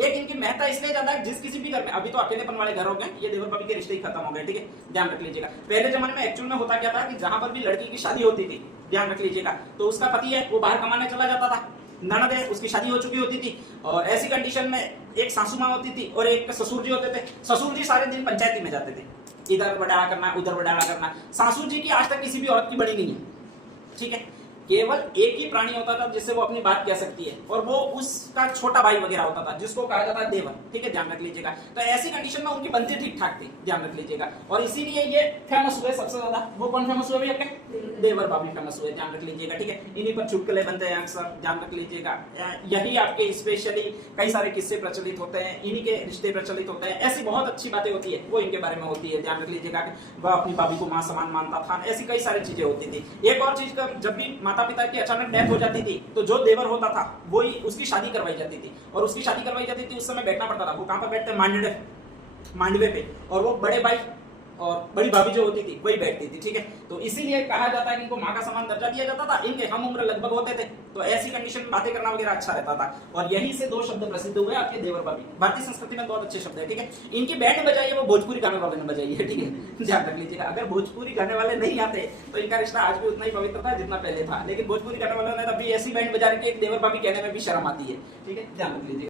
एक इनकी महत्ता इसलिए ज्यादा है, जिस किसी भी घर में, अभी तो अकेलेपन वाले घर हो गए, ये देवर भाभी के रिश्ते ही खत्म हो गए, ठीक है, ध्यान रख लीजिएगा। पहले जमाने में एक्चुअल में होता क्या था कि जहां पर भी लड़की की शादी होती थी, ध्यान रख लीजिएगा, तो उसका पति है वो बाहर कमाने चला जाता था, ननद है उसकी शादी हो चुकी होती थी, और ऐसी कंडीशन में एक सासू माँ होती थी और एक ससुर जी होते थे। ससुर जी सारे दिन पंचायती में जाते थे, इधर बड़ाला करना उधर बड़ाला करना। सासू जी की आज तक किसी भी औरत की बड़ी नहीं है, ठीक है, केवल एक ही प्राणी होता था जिससे वो अपनी बात कह सकती है, और वो उसका छोटा भाई वगैरह होता था जिसको कहा जाता है देवर, ठीक है, ध्यान रख लीजिएगा। तो ऐसी कंडीशन में उनकी बनती ठीक ठाक थी, ध्यान रख लीजिएगा, और इसीलिए ये फेमस हुए सबसे ज्यादा। वो कौन फेमस हुए भैया अपने? देवर भाभी फेमस हुए, ध्यान रख लीजिएगा, ठीक है। इन्हीं पर चुटकुले बनते हैं अक्सर, ध्यान रख लीजिएगा। यही आपके स्पेशली कई सारे किस्से प्रचलित होते हैं, इन्हीं के रिश्ते प्रचलित होते हैं, ऐसी बहुत अच्छी बातें होती है वो इनके बारे में होती है, ध्यान रख लीजिएगा। वह अपनी भाभी को मां समान मानता था, ऐसी कई सारी चीजें होती थी। एक और चीज, जब भी माता पिता की अचानक डेथ हो जाती थी तो जो देवर होता था वही उसकी शादी करवाई जाती थी, और उसकी शादी करवाई जाती थी उस समय बैठना पड़ता था। वो कहां पर बैठते? मांडवे पे, और वो बड़े भाई और बड़ी भाभी जो होती थी वही बैठती थी, ठीक है। तो इसीलिए कहा जाता है कि इनको मां का समान दर्जा दिया जाता था। इनके हम उम्र लगभग होते थे, तो ऐसी कंडीशन में बातें करना वगैरह अच्छा रहता था, और यहीं से दो शब्द प्रसिद्ध हुए आपके देवर भाभी। भारतीय संस्कृति में बहुत अच्छे शब्द है, ठीक है। इनकी बैंड बजाई है वो भोजपुरी गाने वाले ने बजाई है, ठीक है, ध्यान रख लीजिएगा। अगर भोजपुरी गाने वाले नहीं आते तो इनका रिश्ता आज भी उतना ही पवित्र था जितना पहले था, लेकिन भोजपुरी गाने वालों ने तभी ऐसी बैंड बजा रही कि एक देवर भाभी कहने में भी शर्म आती है, ठीक है, ध्यान रख लीजिएगा।